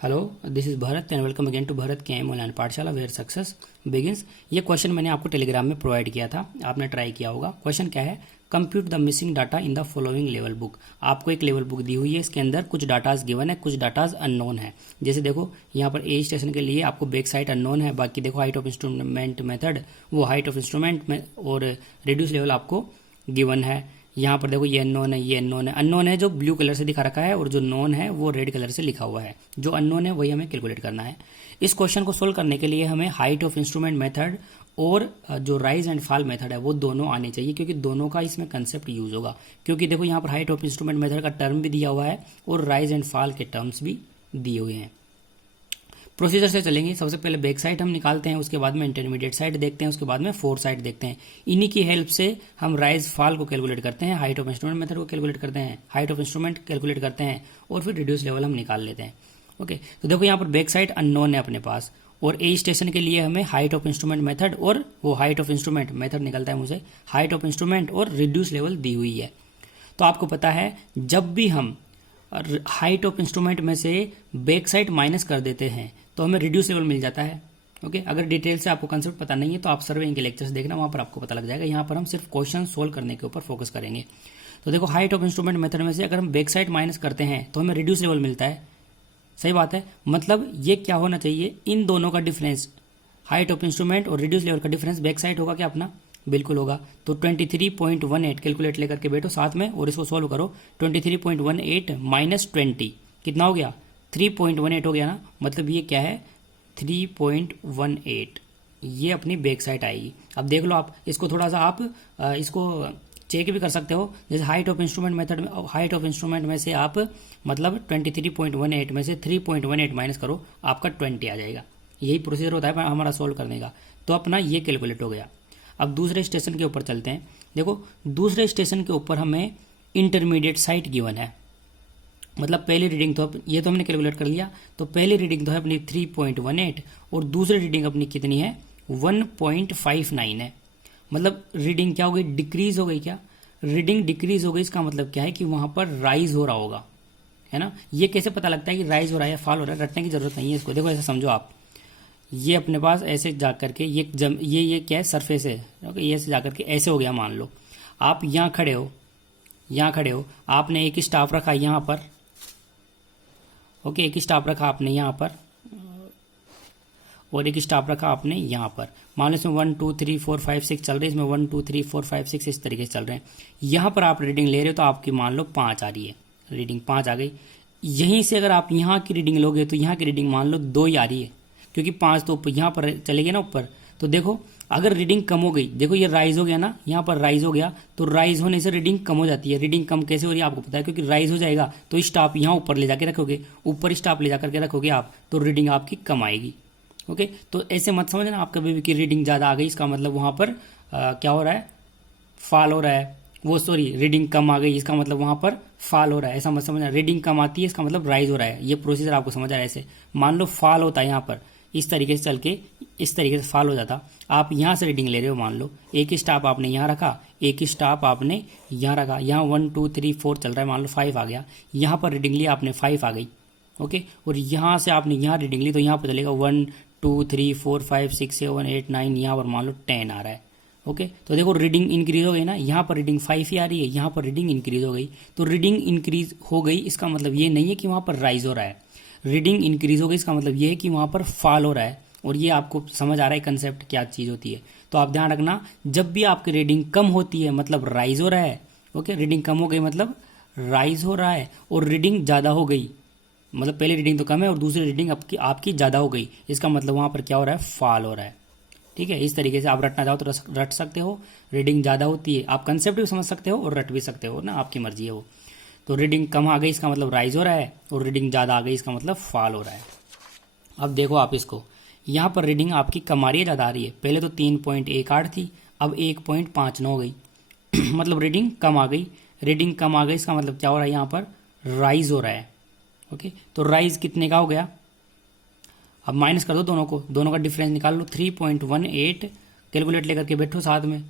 Hello, this is Bharat and welcome again to Bharat K M online Pathshala where success begins. ये question मैंने आपको Telegram में provide किया था, आपने ट्राई किया होगा। क्वेश्चन क्या है? Compute the missing data in the following level book. आपको एक लेवल बुक दी हुई है, इसके अंदर कुछ डाटाज गिवन है, कुछ डाटाज अननोन है। जैसे देखो यहाँ पर ए स्टेशन के लिए आपको बैक साइड अननोन है, बाकी देखो हाइट ऑफ इंस्ट्रूमेंट मेथड, वो हाइट ऑफ इंस्ट्रूमेंट में और रिड्यूस लेवल आपको गिवन है। यहाँ पर देखो ये अननोन है, ये अननोन है। अननोन है जो ब्लू कलर से दिखा रखा है और जो नोन है वो रेड कलर से लिखा हुआ है। जो अननोन है वही हमें कैलकुलेट करना है। इस क्वेश्चन को सोल्व करने के लिए हमें हाइट ऑफ इंस्ट्रूमेंट मेथड और जो राइज एंड फॉल मेथड है वो दोनों आने चाहिए, क्योंकि दोनों का इसमें कंसेप्ट यूज होगा। क्योंकि देखो यहाँ पर हाइट ऑफ इंस्ट्रूमेंट मेथड का टर्म भी दिया हुआ है और राइज एंड फॉल के टर्म्स भी दिए हुए हैं। प्रोसीजर से चलेंगे। सबसे पहले बैक साइड हम निकालते हैं, उसके बाद में इंटरमीडिएट साइड देखते हैं, उसके बाद में फोर साइड देखते हैं। इन्हीं की हेल्प से हम राइज फॉल को कैलकुलेट करते हैं, हाइट ऑफ इंस्ट्रूमेंट मेथड को कैलकुलेट करते हैं, हाइट ऑफ इंस्ट्रूमेंट कैलकुलेट करते हैं और फिर रिड्यूस लेवल हम निकाल लेते हैं। ओके, तो देखो यहाँ पर बैक साइड अननोन है अपने पास और ए स्टेशन के लिए हमें हाइट ऑफ इंस्ट्रूमेंट मेथड और वो हाइट ऑफ इंस्ट्रूमेंट मेथड निकलता है मुझे, हाइट ऑफ इंस्ट्रूमेंट और रिड्यूस लेवल दी हुई है। तो आपको पता है जब भी हम हाइट ऑफ इंस्ट्रूमेंट में से बैक साइड माइनस कर देते हैं तो हमें रिड्यूस लेवल मिल जाता है। ओके, अगर डिटेल से आपको कंसेप्ट पता नहीं है तो आप सर्वेइंग के लेक्चर्स देखना, वहां पर आपको पता लग जाएगा। यहाँ पर हम सिर्फ क्वेश्चन सोल्व करने के ऊपर फोकस करेंगे। तो देखो हाइट ऑफ इंस्ट्रूमेंट मेथड में से अगर हम बैक साइड माइनस करते हैं तो हमें रिड्यूस लेवल मिलता है। सही बात है, मतलब ये क्या होना चाहिए, इन दोनों का डिफरेंस, हाइट ऑफ इंस्ट्रूमेंट और रिड्यूस लेवल का डिफरेंस बैक साइड होगा क्या अपना? बिल्कुल होगा। तो 23.18 कैलकुलेट लेकर के बैठो साथ में और इसको सॉल्व करो। 23.18 माइनस 20 कितना हो गया? 3.18 हो गया ना। मतलब ये क्या है? 3.18। ये अपनी बैक साइड आएगी। अब देख लो आप इसको, थोड़ा सा आप इसको चेक भी कर सकते हो। जैसे हाइट ऑफ इंस्ट्रूमेंट मेथड में, हाइट ऑफ इंस्ट्रूमेंट में से आप मतलब 23.18 में से 3.18 माइनस करो, आपका 20 आ जाएगा। यही प्रोसीजर होता है हमारा सोल्व करने का। तो अपना ये कैलकुलेट हो गया। अब दूसरे स्टेशन के ऊपर चलते हैं। देखो दूसरे स्टेशन के ऊपर हमें इंटरमीडिएट साइट गिवन है, मतलब पहली रीडिंग तो ये तो हमने कैलकुलेट कर लिया। तो पहली रीडिंग तो है अपनी 3.18 और दूसरी रीडिंग अपनी कितनी है? 1.59 है। मतलब रीडिंग क्या हो गई? डिक्रीज हो गई। क्या रीडिंग डिक्रीज हो गई? इसका मतलब क्या है कि वहां पर राइज हो रहा होगा, है ना। ये कैसे पता लगता है कि राइज हो रहा है या फॉल हो रहा है? रटने की जरूरत नहीं है इसको। देखो ऐसे समझो आप, ये अपने पास ऐसे जा करके ये क्या है? सरफेस है। ओके, ये ऐसे जा करके ऐसे हो गया। मान लो आप यहाँ खड़े हो, यहाँ खड़े हो, आपने एक स्टाफ रखा यहाँ पर। ओके, एक स्टाफ रखा आपने यहाँ पर और एक स्टाफ रखा आपने यहाँ पर। मान लो इसमें 1 2 3 4 5 6 चल रहे हैं, इसमें 1 2 3 4 5 6 इस तरीके से चल रहे हैं। यहाँ पर आप रीडिंग ले रहे हो तो आपकी मान लो 5 आ रही है, रीडिंग 5 आ गई। यहीं से अगर आप यहाँ की रीडिंग लोगे तो यहाँ की रीडिंग मान लो 2 ही आ रही है, क्योंकि 5 तो यहाँ पर चले गए ना ऊपर। तो देखो अगर रीडिंग कम हो गई, देखो ये राइज हो गया ना, यहाँ पर राइज हो गया, तो राइज होने से रीडिंग कम हो जाती है। रीडिंग कम कैसे हो रही है आपको पता है, क्योंकि राइज हो जाएगा तो स्टॉप यहाँ ऊपर ले जाके रखोगे, ऊपर स्टॉप ले जाकर के रखोगे आप, तो रीडिंग आपकी कम आएगी। ओके, तो ऐसे मत समझना आप कभी भी कि रीडिंग ज़्यादा आ गई, इसका मतलब वहाँ पर क्या हो रहा है? फॉल हो रहा है। वो सॉरी, रीडिंग कम आ गई इसका मतलब वहाँ पर फॉल हो रहा है, ऐसा मत समझना। रीडिंग कम आती है इसका मतलब राइज हो रहा है। ये प्रोसीजर आपको समझ आ रहा है। ऐसे मान लो फॉल होता है यहाँ पर, इस तरीके से चल के इस तरीके से फॉल हो जाता। आप यहाँ से रीडिंग ले रहे हो, मान लो एक स्टॉप आपने यहाँ रखा, एक स्टॉप आपने यहाँ रखा, यहाँ 1 2 3 4 चल रहा है, मान लो 5 आ गया। यहाँ पर रीडिंग ली आपने, 5 आ गई। ओके, और यहाँ से आपने यहाँ रीडिंग ली तो यहाँ पर चलेगा 1 2 3 4 5 6 7 8 9, यहाँ पर मान लो 10 आ रहा है। ओके, तो देखो रीडिंग इंक्रीज हो गई ना, यहाँ पर रीडिंग 5 ही आ रही है, यहाँ पर रीडिंग इंक्रीज हो गई। तो रीडिंग इंक्रीज हो गई इसका मतलब ये नहीं है कि वहाँ पर राइज हो रहा है। रीडिंग इंक्रीज हो गई इसका मतलब ये है कि वहाँ पर फॉल हो रहा है। और ये आपको समझ आ रहा है कंसेप्ट क्या चीज़ होती है। तो आप ध्यान रखना, जब भी आपकी रीडिंग कम होती है मतलब राइज हो रहा है। ओके, रीडिंग कम हो गई मतलब राइज हो रहा है, और रीडिंग ज़्यादा हो गई मतलब पहली रीडिंग तो कम है और दूसरी रीडिंग आपकी ज़्यादा हो गई, इसका मतलब वहाँ पर क्या हो रहा है? फॉल हो रहा है। ठीक है, इस तरीके से आप रटना चाहो तो रट सकते हो। रीडिंग ज़्यादा होती है, आप कंसेप्ट भी समझ सकते हो और रट भी सकते हो ना, आपकी मर्जी है वो। तो रीडिंग कम आ गई इसका मतलब राइज हो रहा है, और रीडिंग ज़्यादा आ गई इसका मतलब फॉल हो रहा है। अब देखो आप इसको, यहाँ पर रीडिंग आपकी कम आ रही है ज़्यादा आ रही है? पहले तो 3.18 थी, अब 1.59 हो गई मतलब रीडिंग कम आ गई। रीडिंग कम आ गई इसका मतलब क्या हो रहा है? यहाँ पर राइज हो रहा है। ओके, तो राइज कितने का हो गया? अब माइनस कर दो दोनों को, दोनों का डिफरेंस निकाल लो। 3.18 कैलकुलेट लेकर के बैठो साथ में।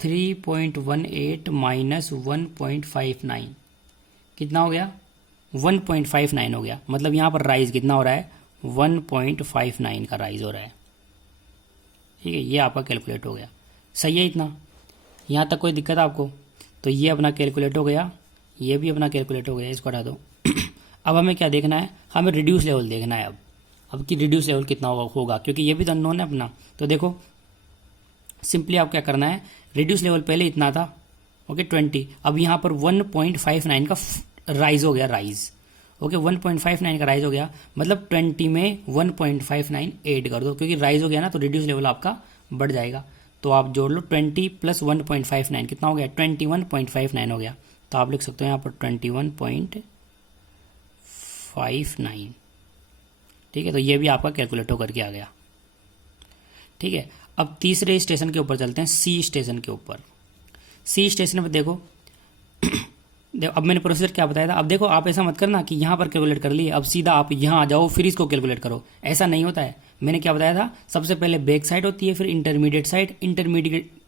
3.18 माइनस 1.59 कितना हो गया? 1.59 हो गया, मतलब यहाँ पर राइज कितना हो रहा है, 1.59 का राइज हो रहा है। ठीक है, ये आपका कैलकुलेट हो गया। सही है इतना, यहाँ तक कोई दिक्कत है आपको? तो ये अपना कैलकुलेट हो गया, ये भी अपना कैलकुलेट हो गया, इसको हटा दो। अब हमें क्या देखना है, हमें रिड्यूस लेवल देखना है। अब कि रिड्यूस लेवल कितना होगा, क्योंकि ये भी तो अननोन है अपना। तो देखो सिंपली आप क्या करना है, रिड्यूस लेवल पहले इतना था, ओके 20, अब यहाँ पर 1.59 का राइज हो गया, राइज ओके 1.59 का राइज हो गया, मतलब 20 में 1.59 ऐड कर दो, क्योंकि राइज हो गया ना तो रिड्यूस लेवल आपका बढ़ जाएगा। तो आप जोड़ लो 20 प्लस 1.59 कितना हो गया, 21.59 हो गया। तो आप लिख सकते हो यहाँ पर 21.59। ठीक है, तो ये भी आपका कैलकुलेट होकर के आ गया। ठीक है, अब तीसरे स्टेशन के ऊपर चलते हैं, सी स्टेशन के ऊपर। सी स्टेशन पर देखो अब मैंने प्रोसीजर क्या बताया था। अब देखो आप ऐसा मत करना कि यहाँ पर कैलकुलेट कर लिए, अब सीधा आप यहाँ आ जाओ फिर इसको कैलकुलेट करो, ऐसा नहीं होता है। मैंने क्या बताया था, सबसे पहले बैक साइड होती है, फिर इंटरमीडिएट साइड,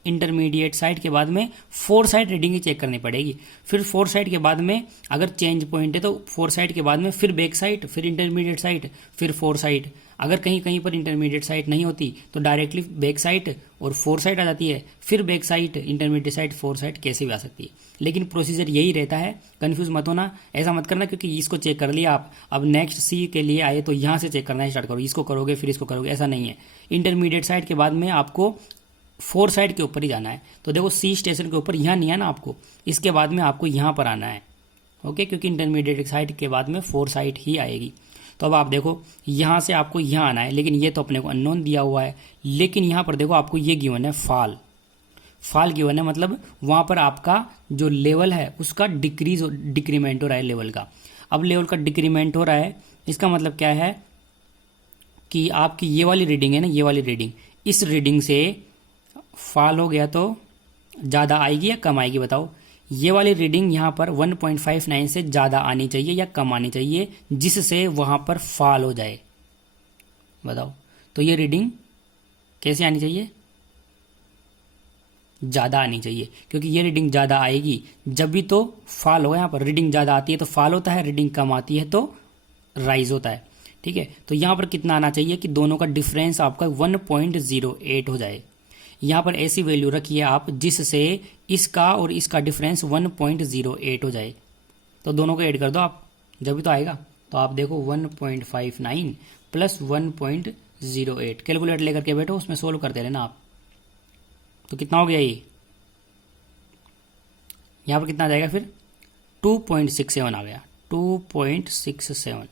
इंटरमीडिएट साइड के बाद में फोर साइड रीडिंग ही चेक करनी पड़ेगी, फिर फोर साइड के बाद में अगर चेंज पॉइंट है तो फोर साइड के बाद में फिर बैक साइड, फिर इंटरमीडिएट साइड, फिर फोर साइड। अगर कहीं कहीं पर इंटरमीडिएट साइड नहीं होती तो डायरेक्टली बैक साइड और फोर साइड आ जाती है, फिर back side, intermediate side, four side कैसे भी आ सकती है, लेकिन प्रोसीजर यही रहता है। कंफ्यूज मत होना, ऐसा मत करना क्योंकि इसको चेक कर लिया आप, अब नेक्स्ट सी के लिए आए तो यहाँ से चेक करना स्टार्ट करो, इसको करोगे फिर इसको करोगे, ऐसा नहीं है। इंटरमीडिएट साइड के बाद में आपको फोर साइड के ऊपर ही जाना है। तो देखो सी स्टेशन के ऊपर यहाँ नहीं आना आपको, इसके बाद में आपको यहाँ पर आना है, ओके, क्योंकि इंटरमीडिएट साइड के बाद में फोर साइड ही आएगी। तो अब आप देखो यहाँ से आपको यहाँ आना है, लेकिन ये तो अपने को अननोन दिया हुआ है, लेकिन यहाँ पर देखो आपको ये गिवन है फॉल, फॉल गिवन है, मतलब वहाँ पर आपका जो लेवल है उसका डिक्रीमेंट हो रहा है लेवल का। अब लेवल का डिक्रीमेंट हो रहा है, इसका मतलब क्या है कि आपकी ये वाली रीडिंग है ना, ये वाली रीडिंग, इस रीडिंग से फॉल हो गया तो ज़्यादा आएगी या कम आएगी बताओ। ये वाली रीडिंग यहाँ पर 1.59 से ज़्यादा आनी चाहिए या कम आनी चाहिए, जिससे वहाँ पर फॉल हो जाए, बताओ। तो ये रीडिंग कैसे आनी चाहिए, ज़्यादा आनी चाहिए, क्योंकि ये रीडिंग ज़्यादा आएगी जब भी तो फॉल होगा। यहाँ पर रीडिंग ज़्यादा आती है तो फॉल होता है, रीडिंग कम आती है तो राइज होता है। ठीक है, तो यहाँ पर कितना आना चाहिए कि दोनों का डिफरेंस आपका 1.08 हो जाए। यहाँ पर ऐसी वैल्यू रखिए आप जिससे इसका और इसका डिफरेंस 1.08 हो जाए, तो दोनों को ऐड कर दो आप, जब भी तो आएगा। तो आप देखो 1.59 प्लस 1.08, कैलकुलेटर लेकर के बैठो, उसमें सोल्व करते रहना आप। तो कितना हो गया ये, यहाँ पर कितना आ जाएगा फिर 2.67 आ गया, 2.67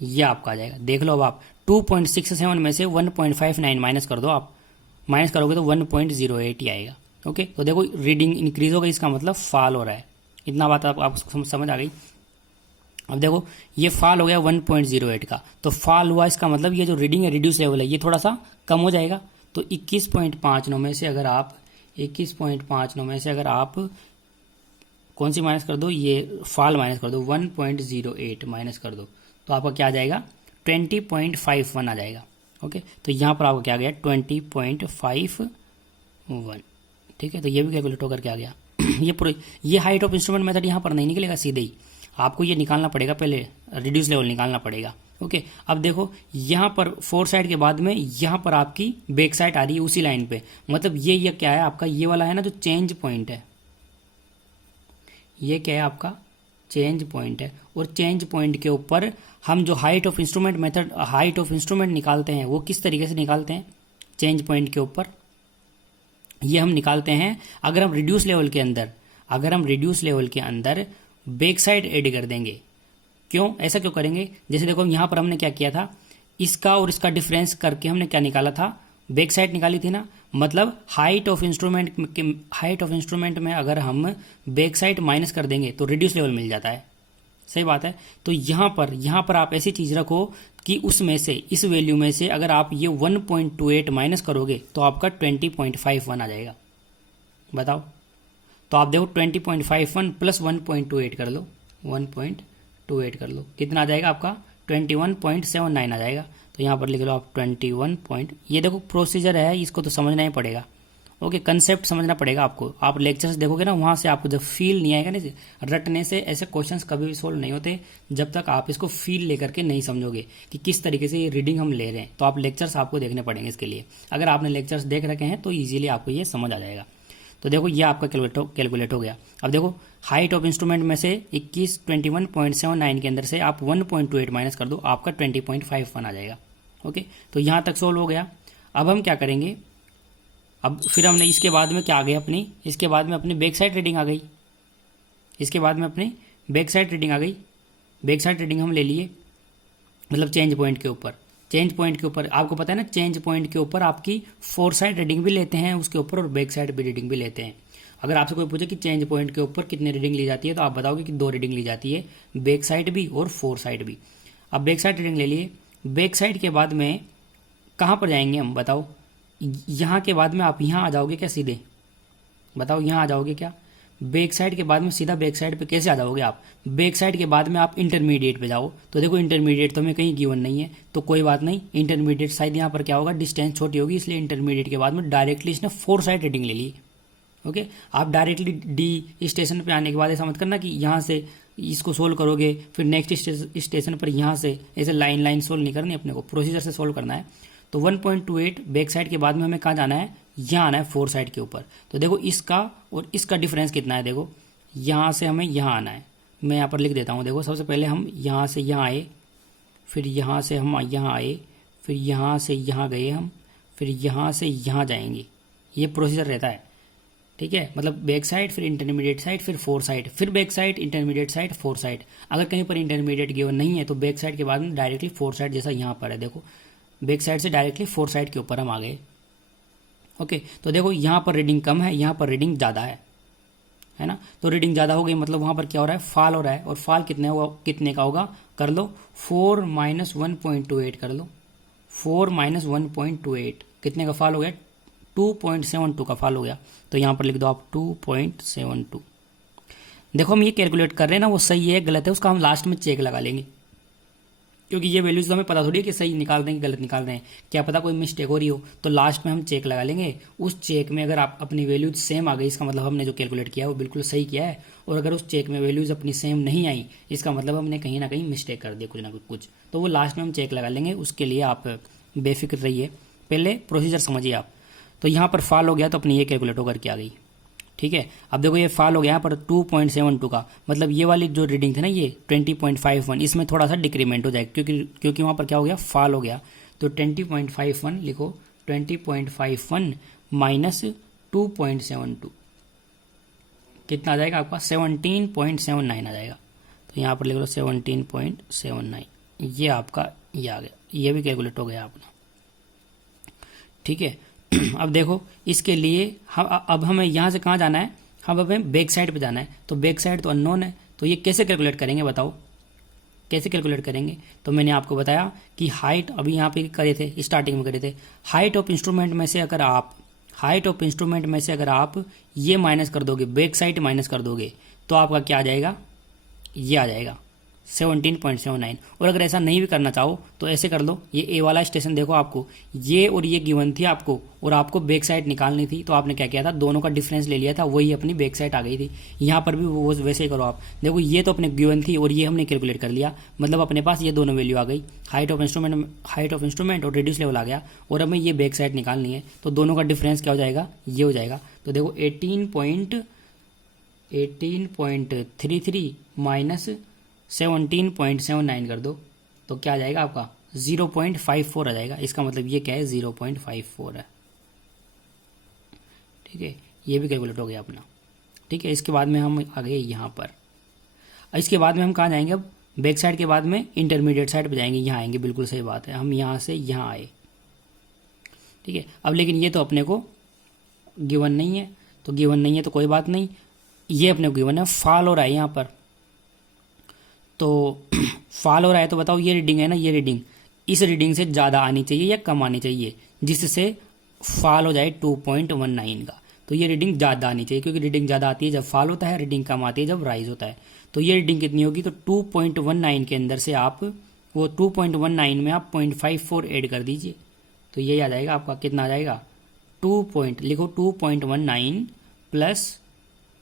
ये आपका आ जाएगा। देख लो अब आप 2.67 में से 1.59 माइनस कर दो, आप माइनस करोगे तो 1.08 ही आएगा। ओके, तो देखो रीडिंग इंक्रीज हो गई, इसका मतलब फॉल हो रहा है। इतना बात आपको समझ आ गई। अब देखो ये फॉल हो गया 1.08 का, तो फॉल हुआ, इसका मतलब ये जो रीडिंग है रिड्यूस लेवल है ये थोड़ा सा कम हो जाएगा। तो 21.59 में से अगर आप 21.59 में से अगर आप कौन सी माइनस कर दो, ये फॉल माइनस कर दो, 1.08 माइनस कर दो, तो आपका क्या आ जाएगा 20.51 आ जाएगा। ओके, तो यहाँ पर आपका क्या आ गया 20.51। ठीक है, तो ये भी कैलकुलेट होकर के आ गया। ये हाइट ऑफ इंस्ट्रूमेंट मेथड यहाँ पर नहीं निकलेगा, सीधे ही आपको ये निकालना पड़ेगा, पहले रिड्यूस लेवल निकालना पड़ेगा। ओके, अब देखो यहाँ पर फोर साइड के बाद में यहाँ पर आपकी बैक साइड आ रही है उसी लाइन पे, मतलब ये क्या है आपका, ये वाला है ना जो चेंज पॉइंट है, ये क्या है आपका चेंज पॉइंट है। और चेंज पॉइंट के ऊपर हम जो height of instrument method, height of instrument निकालते हैं वो किस तरीके से निकालते हैं, चेंज पॉइंट के ऊपर ये हम निकालते हैं अगर हम रिड्यूस लेवल के अंदर बैक साइड ऐड कर देंगे। क्यों, ऐसा क्यों करेंगे, जैसे देखो यहाँ पर हमने क्या किया था, इसका और इसका डिफरेंस करके हमने क्या निकाला था, बैक साइड निकाली थी ना, मतलब हाइट ऑफ इंस्ट्रूमेंट में अगर हम बैक साइड माइनस कर देंगे तो रिड्यूस लेवल मिल जाता है। सही बात है। तो यहाँ पर आप ऐसी चीज रखो कि उसमें से, इस वैल्यू में से अगर आप ये 1.28 माइनस करोगे तो आपका 20.51 आ जाएगा। बताओ, तो आप देखो 20.51 प्लस 1.28 कर लो, 1.28 कर लो, कितना आ जाएगा आपका 21.79 आ जाएगा। तो यहाँ पर लिख लो आप 21 पॉइंट, ये देखो प्रोसीजर है, इसको तो समझना ही पड़ेगा। ओके, कंसेप्ट समझना पड़ेगा आपको। आप लेक्चर्स देखोगे ना, वहां से आपको जब फील नहीं आएगा ना, रटने से ऐसे क्वेश्चंस कभी भी सोल्व नहीं होते जब तक आप इसको फील लेकर के नहीं समझोगे कि किस तरीके से ये रीडिंग हम ले रहे हैं। तो आप लेक्चर्स आपको देखने पड़ेंगे इसके लिए। अगर आपने लेक्चर्स देख रखे हैं तो ईजिली आपको ये समझ आ जाएगा। तो देखो ये आपका कैलकुलेट हो गया। अब देखो हाइट ऑफ इंस्ट्रूमेंट में से 21 के अंदर से आप 1.28 माइनस कर दो, आपका 20.51 आ जाएगा। ओके, तो यहाँ तक सोल्व हो गया। अब हम क्या करेंगे, अब फिर हमने इसके बाद में क्या आ गई अपनी, इसके बाद में अपनी बैक साइड रीडिंग आ गई। इसके बाद में अपनी बैक साइड रीडिंग आ गई। बैक साइड रीडिंग हम ले लिए, मतलब चेंज पॉइंट के ऊपर। चेंज पॉइंट के ऊपर आपको पता है ना, चेंज पॉइंट के ऊपर आपकी फोर साइड रीडिंग भी लेते हैं उसके ऊपर, और बैक साइड भी रीडिंग भी लेते हैं। अगर आपसे कोई पूछे कि चेंज पॉइंट के ऊपर कितनी रीडिंग ली जाती है, तो आप बताओगे कि 2 रीडिंग ली जाती है, बैक साइड भी और फोर साइड भी। अब बैक साइड रीडिंग ले लिए। बैक साइड के बाद में कहाँ पर जाएंगे हम, बताओ। यहाँ के बाद में आप यहाँ आ जाओगे क्या सीधे, बताओ यहाँ आ जाओगे क्या। बैक साइड के बाद में सीधा बैक साइड पे कैसे आ जाओगे आप। बैक साइड के बाद में आप इंटरमीडिएट पे जाओ। तो देखो इंटरमीडिएट तो हमें कहीं गिवन नहीं है, तो कोई बात नहीं। इंटरमीडिएट साइड यहाँ पर क्या होगा, डिस्टेंस छोटी होगी, इसलिए इंटरमीडिएट के बाद में डायरेक्टली इसने फोर साइड रीडिंग ले ली। ओके, आप डायरेक्टली डी स्टेशन पे आने के बाद ऐसा मत करना कि यहाँ से इसको सोल्व करोगे फिर नेक्स्ट स्टेशन पर यहाँ से ऐसे लाइन सोल्व नहीं करनी, अपने को प्रोसीजर से सोल्व करना है। तो 1.28 बैक साइड के बाद में हमें कहाँ जाना है, यहाँ आना है फोर साइड के ऊपर। तो देखो इसका और इसका डिफरेंस कितना है, देखो यहाँ से हमें यहाँ आना है। मैं यहाँ पर लिख देता हूँ। देखो सबसे पहले हम यहाँ से यहाँ आए, फिर यहाँ से हम यहाँ आए, फिर यहाँ से यहाँ गए हम, फिर यहाँ से यहाँ जाएंगे। ये प्रोसीजर रहता है, ठीक है। मतलब बैक साइड, फिर इंटरमीडिएट साइड, फिर फोर साइड, फिर back side, intermediate side, four side. अगर कहीं पर इंटरमीडिएट गिवन नहीं है तो बैक साइड के बाद में डायरेक्टली फोर साइड, जैसा यहाँ पर है। देखो बैक साइड से डायरेक्टली फोर साइड के ऊपर हम आ गए। ओके, तो देखो यहाँ पर रीडिंग कम है, यहाँ पर रीडिंग ज़्यादा है ना। तो रीडिंग ज़्यादा हो गई, मतलब वहाँ पर क्या हो रहा है, फॉल हो रहा है। और फॉल कितने का होगा, कर लो 4 - 1.28 कर लो। 4 - 1.28 कितने का फॉल हो गया, 2.72 का फॉल हो गया। तो यहाँ पर लिख दो आप 2.72। देखो हम ये कैलकुलेट कर रहे हैं ना, वो सही है गलत है उसका हम लास्ट में चेक लगा लेंगे, क्योंकि ये वैल्यूज तो हमें पता थोड़ी है कि सही निकाल रहे हैं कि गलत निकाल रहे हैं। क्या पता कोई मिस्टेक हो रही हो, तो लास्ट में हम चेक लगा लेंगे। उस चेक में अगर आप अपनी वैल्यूज सेम आ गई, इसका मतलब हमने जो कैलकुलेट किया है वो बिल्कुल सही किया है। और अगर उस चेक में वैल्यूज अपनी सेम नहीं आई, इसका मतलब हमने कहीं ना कहीं मिस्टेक कर दिया, कुछ ना कुछ। तो वो लास्ट में हम चेक लगा लेंगे, उसके लिए आप बेफिक्र रहिए। पहले प्रोसीजर समझिए आप। तो यहाँ पर फॉल हो गया तो अपनी ये कैलकुलेट होकर के आ गई, ठीक है। अब देखो ये फॉल हो गया यहाँ पर 2.72 का, मतलब ये वाली जो रीडिंग थी ना ये 20.51, इसमें थोड़ा सा डिक्रीमेंट हो जाएगा, क्योंकि वहाँ पर क्या हो गया, फॉल हो गया। तो 20.51 लिखो, 20.51 माइनस 2.72 कितना आ जाएगा आपका, 17.79 आ जाएगा। तो यहाँ पर लिख लो 17.79, ये आपका ये आ गया, ये भी कैलकुलेट हो गया अपना, ठीक है। अब देखो इसके लिए अब हमें यहाँ से कहाँ जाना है, हम हमें बैक साइड पे जाना है। तो बैक साइड तो अननोन है, तो ये कैसे कैलकुलेट करेंगे बताओ, कैसे कैलकुलेट करेंगे। तो मैंने आपको बताया कि हाइट अभी यहाँ पे करे थे, स्टार्टिंग में करे थे। हाइट ऑफ इंस्ट्रूमेंट में से अगर आप ये माइनस कर दोगे, बैक साइड माइनस कर दोगे, तो आपका क्या आ जाएगा, ये आ जाएगा 17.79। और अगर ऐसा नहीं भी करना चाहो तो ऐसे कर लो, ये ए वाला स्टेशन देखो आपको ये और ये गिवन थी आपको, और आपको बैक साइड निकालनी थी, तो आपने क्या किया था, दोनों का डिफरेंस ले लिया था, वही अपनी बैक साइड आ गई थी। यहाँ पर भी वो वैसे ही करो आप। देखो ये तो अपने गिवन थी और ये हमने कैलकुलेट कर लिया, मतलब अपने पास ये दोनों वैल्यू आ गई। हाइट ऑफ इंस्ट्रूमेंट और रेडियस लेवल आ गया, और हमें ये बैक साइड निकालनी है, तो दोनों का डिफरेंस क्या हो जाएगा, ये हो जाएगा। तो देखो 18.33 माइनस 17.79 कर दो, तो क्या आ जाएगा आपका 0.54 आ जाएगा। इसका मतलब ये क्या है, 0.54 है, ठीक है। ये भी कैलकुलेट हो गया अपना, ठीक है। इसके बाद में हम आ गए यहाँ पर। इसके बाद में हम कहाँ जाएंगे, अब बैक साइड के बाद में इंटरमीडिएट साइड पे जाएंगे, यहाँ आएंगे, बिल्कुल सही बात है। हम यहाँ से यहाँ आए, ठीक है। अब लेकिन ये तो अपने को गिवन नहीं है, तो गिवन नहीं है तो कोई बात नहीं, ये अपने को गिवन है। फॉल हो रहा है यहाँ पर, तो फॉल हो रहा है, तो बताओ ये रीडिंग है ना, ये रीडिंग इस रीडिंग से ज़्यादा आनी चाहिए या कम आनी चाहिए, जिससे फॉल हो जाए 2.19 का। तो ये रीडिंग ज़्यादा आनी चाहिए, क्योंकि रीडिंग ज़्यादा आती है जब फॉल होता है, रीडिंग कम आती है जब राइज होता है। तो ये रीडिंग कितनी होगी, तो 2.19 के अंदर से आप वो 2.19 में आप 0.54 ऐड कर दीजिए, तो यही आ जाएगा आपका, कितना आ जाएगा लिखो 2.19 प्लस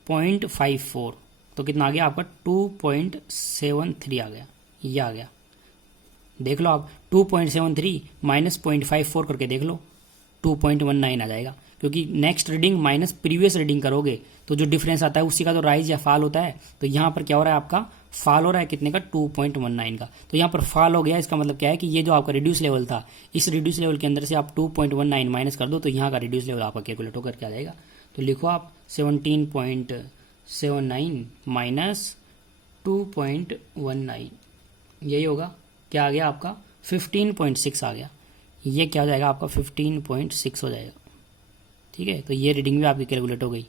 0.54, तो कितना आ गया आपका 2.73 आ गया, ये आ गया। देख लो आप 2.73 माइनस 0.54 करके देख लो, 2.19 आ जाएगा, क्योंकि next reading minus previous reading करोगे तो जो डिफरेंस आता है उसी का तो राइज या फॉल होता है। तो यहाँ पर क्या हो रहा है, आपका फॉल हो रहा है कितने का, 2.19 का। तो यहाँ पर फॉल हो गया, इसका मतलब क्या है कि ये जो आपका रिड्यूस लेवल था, इस रिड्यूस लेवल के अंदर से आप 2.19 माइनस कर दो तो यहाँ का रिड्यूस लेवल आपका कैलकुलेट होकर के आ जाएगा। तो लिखो आप 17.79 माइनस 2.19, यही होगा। क्या आ गया आपका 15.6 आ गया, ये क्या हो जाएगा आपका 15.6 हो जाएगा। ठीक है, तो ये रीडिंग भी आपकी कैलकुलेट हो गई।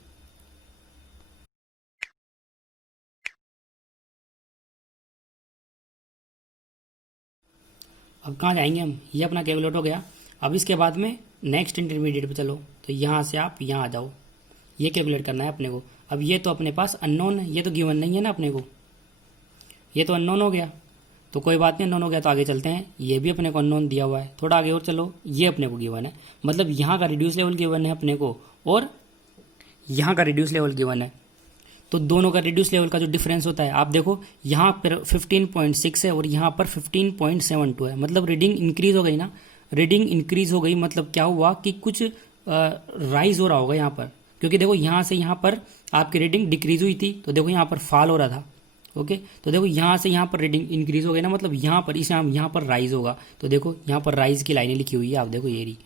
अब कहाँ जाएंगे हम, ये अपना कैलकुलेट हो गया। अब इसके बाद में नेक्स्ट इंटरमीडिएट पे चलो, तो यहाँ से आप यहाँ आ जाओ, ये कैलकुलेट करना है अपने को। अब ये तो अपने पास अननोन है, ये तो गिवन नहीं है ना अपने को, ये तो अननोन हो गया। तो कोई बात नहीं, अननोन हो गया तो आगे चलते हैं। ये भी अपने को अननोन दिया हुआ है, थोड़ा आगे और चलो, ये अपने को गिवन है, मतलब यहाँ का रिड्यूस लेवल गिवन है अपने को और यहाँ का रिड्यूस लेवल गिवन है। तो दोनों का रिड्यूस लेवल का जो डिफरेंस होता है, आप देखो यहाँ पर 15.6 है और यहाँ पर 15.72 है, मतलब रीडिंग इंक्रीज हो गई ना। रीडिंग इंक्रीज हो गई मतलब क्या हुआ कि कुछ राइज हो रहा होगा यहाँ पर, क्योंकि देखो यहाँ से यहाँ पर आपकी रीडिंग डिक्रीज हुई थी, तो देखो यहाँ पर फॉल हो रहा था। ओके, तो देखो यहाँ से यहाँ पर रीडिंग इंक्रीज हो गई ना, मतलब यहाँ पर इसे हम यहाँ पर राइज होगा। तो देखो यहाँ पर राइज की लाइनें लिखी हुई है, आप देखो ये रही,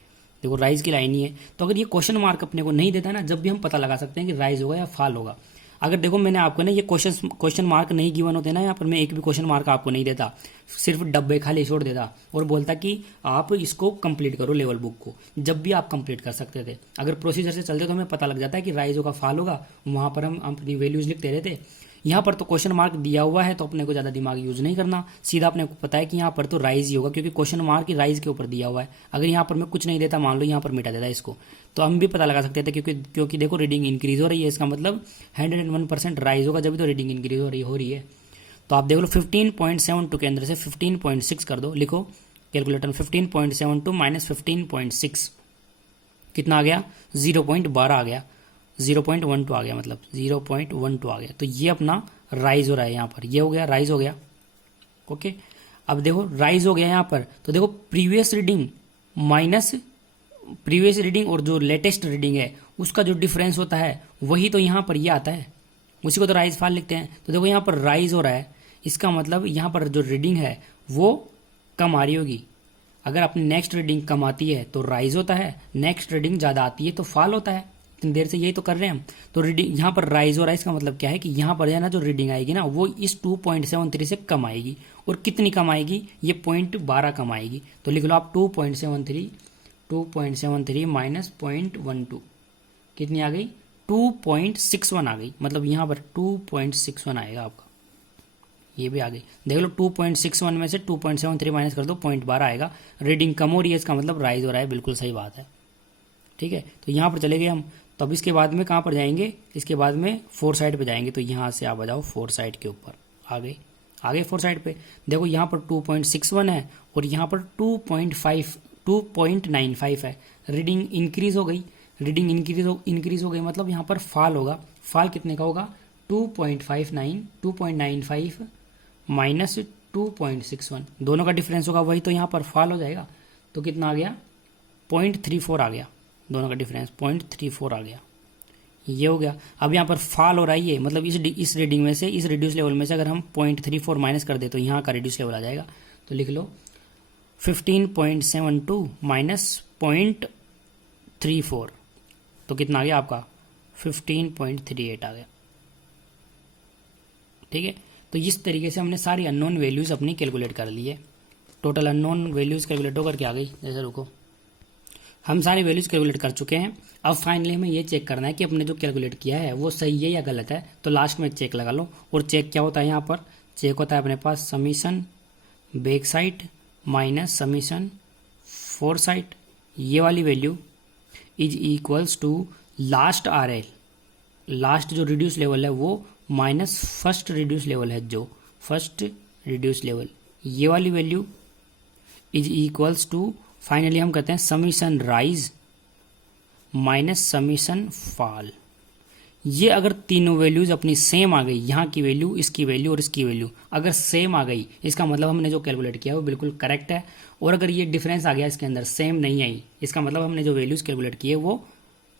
देखो राइज की लाइन ही है। तो अगर ये क्वेश्चन मार्क अपने को नहीं देता ना, जब भी हम पता लगा सकते हैं कि राइज होगा या फॉल होगा। अगर देखो मैंने आपको ना ये क्वेश्चन मार्क नहीं गिवन होते ना, यहाँ पर मैं एक भी क्वेश्चन मार्क आपको नहीं देता, सिर्फ डब्बे खाली छोड़ देता और बोलता कि आप इसको कंप्लीट करो लेवल बुक को, जब भी आप कंप्लीट कर सकते थे। अगर प्रोसीजर से चलते तो हमें पता लग जाता है कि राइज होगा फॉल होगा, वहां पर हम अपनी वैल्यूज लिखते रहते। यहाँ पर तो क्वेश्चन मार्क दिया हुआ है तो अपने को ज़्यादा दिमाग यूज नहीं करना, सीधा अपने को पता है कि यहाँ पर तो राइज ही होगा, क्योंकि क्वेश्चन मार्क ही राइज के ऊपर दिया हुआ है। अगर यहाँ पर मैं कुछ नहीं देता, मान लो यहाँ पर मिटा देता इसको, तो हम भी पता लगा सकते थे, क्योंकि देखो रीडिंग इंक्रीज हो रही है, इसका मतलब 101% राइज होगा, जब भी तो रीडिंग इंक्रीज हो रही है। तो आप देख लो 15.72 के अंदर से 15.6 कर दो, लिखो कैलकुलेटर 15.72 माइनस 15.6 कितना आ गया, 0.12 आ गया, 0.12 आ गया, मतलब 0.12 आ गया। तो ये अपना राइज हो रहा है यहाँ पर, ये हो गया राइज हो गया। ओके, अब देखो राइज हो गया यहाँ पर, तो देखो previous reading minus previous reading और जो लेटेस्ट रीडिंग है उसका जो डिफरेंस होता है वही तो यहाँ पर ये आता है, उसी को तो राइज फॉल लिखते हैं। तो देखो यहाँ पर राइज हो रहा है, इसका मतलब यहाँ पर जो रीडिंग है वो कम आ रही होगी। अगर अपनी नेक्स्ट रीडिंग कम आती है तो राइज होता है, नेक्स्ट रीडिंग ज़्यादा आती है तो फॉल होता है। इतनी देर से यही तो कर रहे हैं हम। तो रीडिंग यहाँ पर राइज हो रहा है, इसका मतलब क्या है कि यहाँ पर है ना जो रीडिंग आएगी ना वो इस 2.73 से कम आएगी, और कितनी कम आएगी, ये 0.12 कम आएगी। तो लिख लो आप 2.73 माइनस 0.12 कितनी आ गई, 2.61 आ गई, मतलब यहाँ पर 2.61 आएगा आपका, ये भी आ गई। देख लो 2.61 में से 2.73 माइनस कर दो, 0.12 आएगा। रीडिंग कम हो रही है, इसका मतलब राइज हो रहा है, बिल्कुल सही बात है। ठीक है, तो यहाँ पर चले गए हम। तो अब इसके बाद में कहाँ पर जाएंगे, इसके बाद में फोर साइड पे जाएंगे। तो यहाँ से आप आ जाओ फोर साइड के ऊपर, आगे फोर साइड पे देखो यहाँ पर 2.61 है और यहाँ पर 2.95 है। रीडिंग इंक्रीज हो गई, रीडिंग इंक्रीज हो गई, मतलब यहाँ पर फॉल होगा। फॉल कितने का होगा, 2.95 माइनस 2.61, दोनों का डिफरेंस होगा, वही तो यहाँ पर फॉल हो जाएगा। तो कितना आ गया, 0.34 आ गया, दोनों का डिफरेंस 0.34 आ गया, ये हो गया। अब यहाँ पर फॉल हो रहा है ये, मतलब इस रीडिंग में से, इस रिड्यूस लेवल में से अगर हम 0.34 माइनस कर दे तो यहाँ का रिड्यूस लेवल आ जाएगा। तो लिख लो 15.72 माइनस 0.34, तो कितना आ गया आपका 15.38 आ गया। ठीक है, तो इस तरीके से हमने सारी अननोन वैल्यूज़ अपनी कैलकुलेट कर ली है। टोटल अननोन वैल्यूज़ कैलकुलेट होकर के आ गई। जैसे रुको, हम सारी वैल्यूज़ कैलकुलेट कर चुके हैं। अब फाइनली हमें ये चेक करना है कि अपने जो कैलकुलेट किया है वो सही है या गलत है। तो लास्ट में चेक लगा लो। और चेक क्या होता है, यहाँ पर चेक होता है अपने पास summation back sight minus summation fore sight, ये वाली value is equals to last R L, last जो रिड्यूस लेवल है वो माइनस फर्स्ट रिड्यूस लेवल है, जो फर्स्ट रिड्यूस लेवल, ये वाली value is equals to finally हम कहते हैं summation rise minus summation fall. ये अगर तीनों वैल्यूज अपनी सेम आ गई, यहाँ की वैल्यू, इसकी वैल्यू और इसकी वैल्यू अगर सेम आ गई, इसका मतलब हमने जो कैलकुलेट किया वो बिल्कुल करेक्ट है। और अगर ये डिफरेंस आ गया इसके अंदर, सेम नहीं आई, इसका मतलब हमने जो वैल्यूज कैलकुलेट किए वो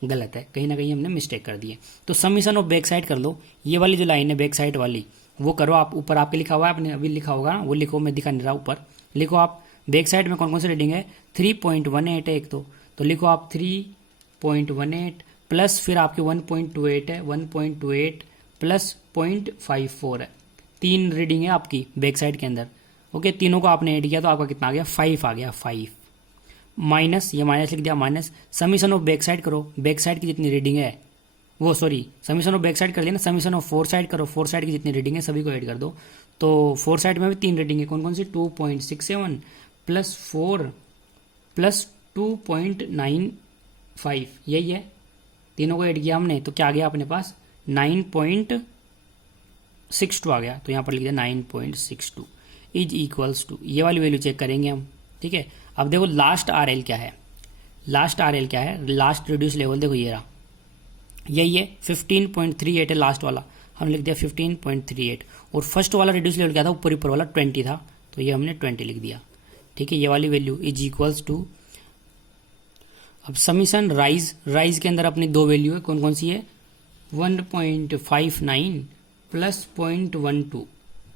गलत है, कहीं ना कहीं हमने मिस्टेक कर दी है। तो समीशन ऑफ बैक साइड कर लो। ये वाली जो लाइन है बैक साइड वाली वो करो आप। ऊपर आपके लिखा हुआ है, आपने अभी लिखा होगा वो लिखो, मैं दिखा नहीं रहा, ऊपर लिखो आप। बैक साइड में कौन कौन सी रीडिंग है? 3.18 है एक तो लिखो आप 3.18 प्लस फिर आपके 1.28 है, 1.28 प्लस 0.54 है। 3 रीडिंग है आपकी बैक साइड के अंदर। ओके, तीनों को आपने ऐड किया तो आपका कितना आ गया? 5 आ गया। 5 माइनस, ये माइनस लिख दिया, minus summation of back side करो। बैक साइड की जितनी रीडिंग है वो, sorry summation of back side कर लिया ना, समीशन ऑफ फोर साइड करो। फोर साइड की जितनी रीडिंग है सभी को ऐड कर दो। तो फोर साइड में भी 3 रीडिंग है, कौन कौन सी? 2.67 प्लस 4 प्लस 2.95, यही है। तीनों को ऐड किया हमने तो क्या आ गया अपने पास? 9.62 आ गया। तो यहाँ पर लिख दिया 9.62 इज इक्वल्स टू, ये वाली वैल्यू चेक करेंगे हम। ठीक है, अब देखो लास्ट RL क्या है। लास्ट RL क्या है? लास्ट रिड्यूस लेवल देखो ये रहा, यही है 15.38 है लास्ट वाला, हमने लिख दिया 15.38। और फर्स्ट वाला रिड्यूस लेवल क्या था? ऊपर ऊपर वाला 20 था, तो ये हमने 20 लिख दिया। ठीक है, ये वाली वैल्यू इज इक्वल्स टू। अब समीशन राइज के अंदर अपनी 2 वैल्यू है, कौन कौन सी है? 1.59 प्लस 0.12,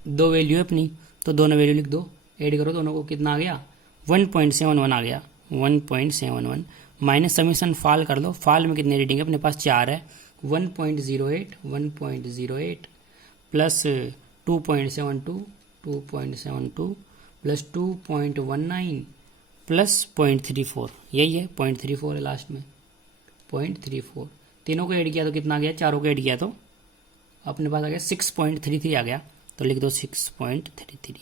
2 वैल्यू है अपनी, तो दोनों वैल्यू लिख दो, ऐड करो दोनों को, कितना आ गया? 1.71 आ गया, 1.71 माइनस समीशन फॉल कर लो। फॉल में कितनी रीडिंग है अपने पास? 4 है, 1.08 प्लस 2.72 प्लस 2.19 प्लस 0.34, यही है 0.34 है लास्ट में, 0.34। तीनों को ऐड किया तो कितना आ गया? चारों को ऐड किया तो अपने पास आ गया 6.33 आ गया, तो लिख दो 6.33।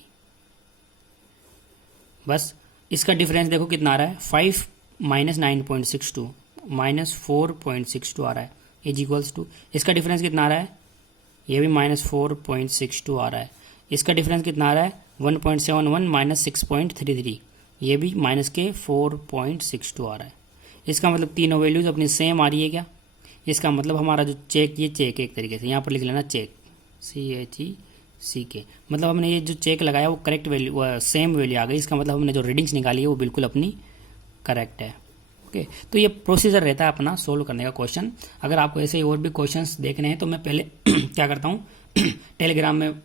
बस इसका डिफरेंस देखो कितना आ रहा है? 5 माइनस 9.62 माइनस 4.62 आ रहा है, इज इक्वल्स टू। इसका डिफरेंस कितना आ रहा है? ये भी माइनस 4.62 आ रहा है। इसका डिफरेंस कितना आ रहा है? 1.71 माइनस 6.33, ये भी माइनस के 4.62 आ रहा है। इसका मतलब तीनों वैल्यूज अपनी सेम आ रही है क्या? इसका मतलब हमारा जो चेक, ये चेक एक तरीके से यहाँ पर लिख लेना चेक, CHECK, मतलब हमने ये जो चेक लगाया वो करेक्ट वैल्यू, सेम वैल्यू आ गई। इसका मतलब हमने जो रीडिंग्स निकाली है वो बिल्कुल अपनी करेक्ट है। ओके, तो ये प्रोसीजर रहता है अपना सोल्व करने का क्वेश्चन। अगर आपको ऐसे ही और भी क्वेश्चंस देखने हैं तो मैं पहले क्या करता हूँ टेलीग्राम में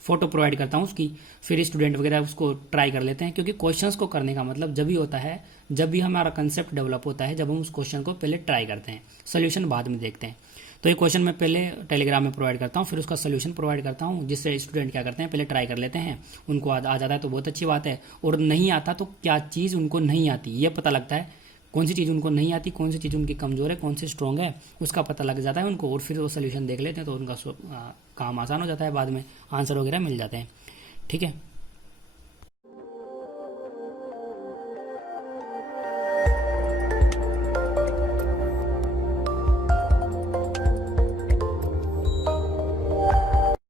फोटो प्रोवाइड करता हूँ उसकी, फिर स्टूडेंट वगैरह उसको ट्राई कर लेते हैं। क्योंकि क्वेश्चंस को करने का मतलब जब भी होता है जब भी हमारा कंसेप्ट डेवलप होता है, जब हम उस क्वेश्चन को पहले ट्राई करते हैं, सोल्यूशन बाद में देखते हैं। तो ये क्वेश्चन मैं पहले टेलीग्राम में प्रोवाइड करता हूँ, फिर उसका सोल्यूशन प्रोवाइड करता हूँ, जिससे स्टूडेंट क्या करते हैं पहले ट्राई कर लेते हैं। उनको आ जाता है तो बहुत अच्छी बात है, और नहीं आता तो क्या चीज़ उनको नहीं आती ये पता लगता है, कौन सी चीज़ उनको नहीं आती, कौन सी चीज़ उनकी कमज़ोर है, कौन सी स्ट्रॉन्ग है, उसका पता लग जाता है उनको, और फिर वो सोल्यूशन देख लेते हैं तो उनका काम आसान हो जाता है, बाद में आंसर वगैरह मिल जाते हैं। ठीक है।